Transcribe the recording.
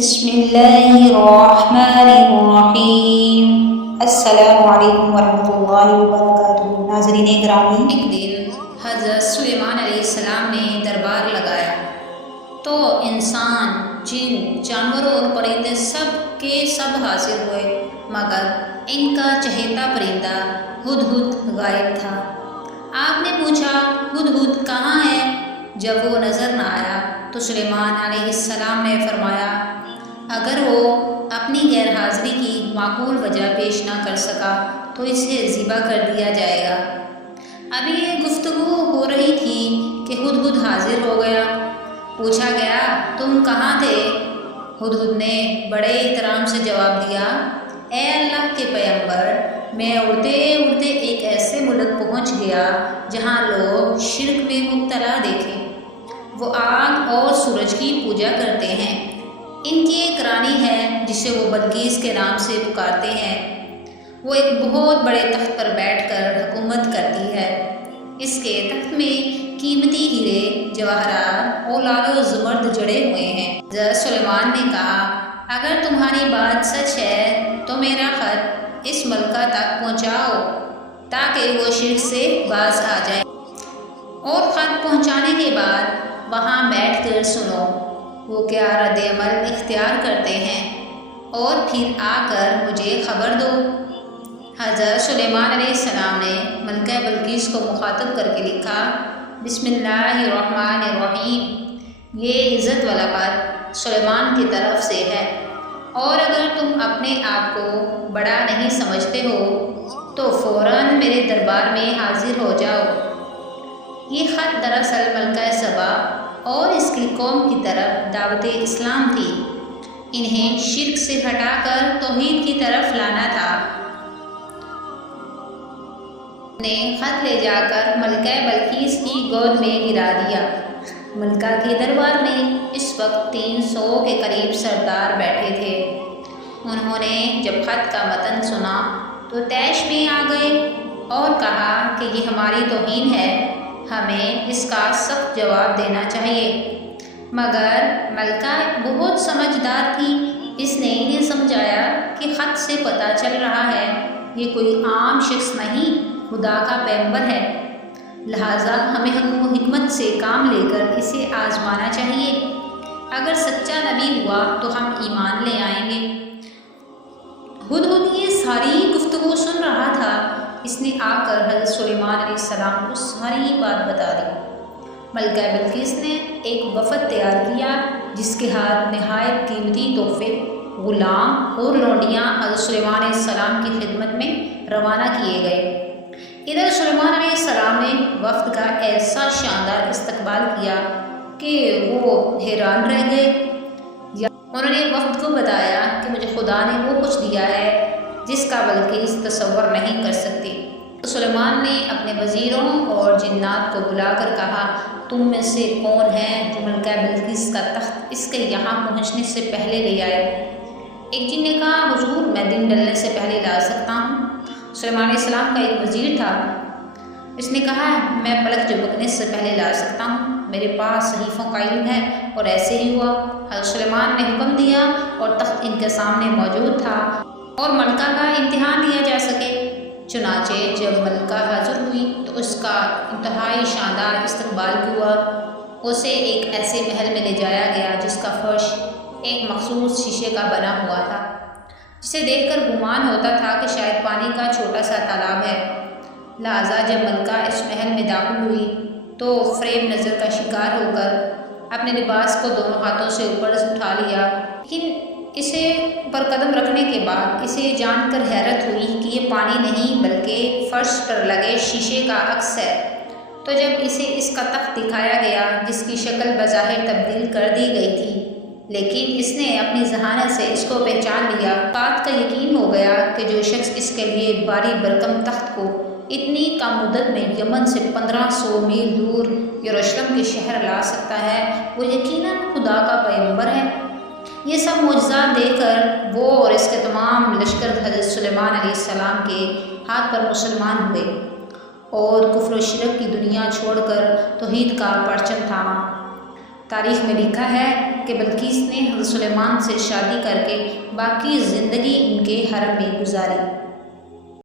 بسم اللہ الرحمن الرحیم۔ السلام علیکم ورحمۃ اللہ وبرکاتہ۔ ناظرین گرامی، ایک دن حضرت سلیمان علیہ السلام نے دربار لگایا تو انسان، جن، جانور اور پرندے سب کے سب حاضر ہوئے، مگر ان کا چہیتا پرندہ ہدہد غائب تھا۔ آپ نے پوچھا ہدہد کہاں ہے؟ جب وہ نظر نہ آیا تو سلیمان علیہ السلام نے فرمایا، اگر وہ اپنی غیر حاضری کی معقول وجہ پیش نہ کر سکا تو اسے ذبح کر دیا جائے گا۔ ابھی یہ گفتگو ہو رہی تھی کہ ہدہد حاضر ہو گیا۔ پوچھا گیا، تم کہاں تھے؟ ہدہد نے بڑے احترام سے جواب دیا، اے اللہ کے پیغمبر، میں اڑتے اڑتے ایک ایسے ملک پہنچ گیا جہاں لوگ شرک میں مبتلا دیکھے۔ وہ آگ اور سورج کی پوجا کرتے ہیں۔ ان کی ایک رانی ہے جسے وہ بلقیس کے نام سے پکارتے ہیں۔ وہ ایک بہت بڑے تخت پر بیٹھ کر حکومت کرتی ہے۔ اس کے تخت میں قیمتی ہیرے، جواہرات اور لال و زمرد جڑے ہوئے ہیں۔ حضرت سلیمان نے کہا، اگر تمہاری بات سچ ہے تو میرا خط اس ملکہ تک پہنچاؤ تاکہ وہ شرک سے باز آ جائے، اور خط پہنچانے کے بعد وہاں بیٹھ کر سنو وہ کیا رد عمل اختیار کرتے ہیں، اور پھر آ کر مجھے خبر دو۔ حضرت سلیمان علیہ السلام نے ملکہ بلقیس کو مخاطب کر کے لکھا، بسم اللہ الرحمن الرحیم، یہ عزت والا خط سلیمان کی طرف سے ہے، اور اگر تم اپنے آپ کو بڑا نہیں سمجھتے ہو تو فوراً میرے دربار میں حاضر ہو جاؤ۔ یہ خط دراصل ملکہ سبا اور اس کی قوم کی طرف دعوت اسلام تھی۔ انہیں شرک سے ہٹا کر توحید کی طرف لانا تھا۔ نے خط لے جا کر ملکہ بلقیس کی گود میں گرا دیا۔ ملکہ کے دربار میں اس وقت 300 کے قریب سردار بیٹھے تھے۔ انہوں نے جب خط کا متن سنا تو طیش میں آ گئے اور کہا کہ یہ ہماری توہین ہے، ہمیں اس کا سخت جواب دینا چاہیے۔ مگر ملکہ بہت سمجھدار تھی، اس نے انہیں سمجھایا کہ خط سے پتہ چل رہا ہے یہ کوئی عام شخص نہیں، خدا کا پیغمبر ہے، لہٰذا ہمیں حکمت سے کام لے کر اسے آزمانا چاہیے۔ اگر سچا نبی ہوا تو ہم ایمان لے آئیں گے۔ ہدہد یہ ساری گفتگو سن رہا تھا۔ اس نے آ کر حضرت سلیمان علیہ السلام کو ساری بات بتا دی۔ ملکہ بلقیس نے ایک وفد تیار کیا جس کے ہاتھ نہایت قیمتی تحفے، غلام اور لونڈیاں حضرت سلیمان علیہ السلام کی خدمت میں روانہ کیے گئے۔ ادھر سلیمان علیہ السلام نے وفد کا ایسا شاندار استقبال کیا کہ وہ حیران رہ گئے۔ انہوں نے وفد کو بتایا کہ مجھے خدا نے وہ کچھ دیا ہے جس کا بلقیس تصور نہیں کر سکتی۔ سلیمان نے اپنے وزیروں اور جنات کو بلا کر کہا، تم میں سے کون ہے جو ملکہ بلقیس کا تخت اس کے یہاں پہنچنے سے پہلے لے آئے؟ ایک جن نے کہا، حضور میں دن ڈھلنے سے پہلے لا سکتا ہوں۔ سلیمان علیہ السلام کا ایک وزیر تھا، اس نے کہا، میں پلک جھپکنے سے پہلے لا سکتا ہوں، میرے پاس صحیفوں کا علم ہے۔ اور ایسے ہی ہوا۔ حضرت سلیمان نے حکم دیا اور تخت ان کے سامنے موجود تھا اور ملکہ کا امتحان لیا جا سکے۔ چنانچہ جب ملکہ حاضر ہوئی تو اس کا انتہائی شاندار استقبال ہوا۔ اسے ایک ایسے محل میں لے جایا گیا جس کا فرش ایک مخصوص شیشے کا بنا ہوا تھا، جسے دیکھ کر گمان ہوتا تھا کہ شاید پانی کا چھوٹا سا تالاب ہے۔ لہٰذا جب ملکہ اس محل میں داخل ہوئی تو فریب نظر کا شکار ہو کر اپنے لباس کو دونوں ہاتھوں سے اوپر اٹھا لیا، لیکن اسے پر قدم رکھنے کے بعد اسے جان کر حیرت ہوئی کہ یہ پانی نہیں بلکہ فرش پر لگے شیشے کا عکس ہے۔ تو جب اسے اس کا تخت دکھایا گیا جس کی شکل بظاہر تبدیل کر دی گئی تھی، لیکن اس نے اپنی ذہانت سے اس کو پہچان لیا۔ بات کا یقین ہو گیا کہ جو شخص اس کے لیے باری برکم تخت کو اتنی کم مدت میں یمن سے 1500 میل دور یروشلم کے شہر لا سکتا ہے، وہ یقیناً خدا کا پیغمبر ہے۔ یہ سب معجزات دے کر وہ اور اس کے تمام لشکر حضرت سلیمان علیہ السلام کے ہاتھ پر مسلمان ہوئے اور کفر و شرک کی دنیا چھوڑ کر توحید کا پرچم تھاما۔ تاریخ میں لکھا ہے کہ بلقیس نے حضرت سلیمان سے شادی کر کے باقی زندگی ان کے حرم میں گزاری۔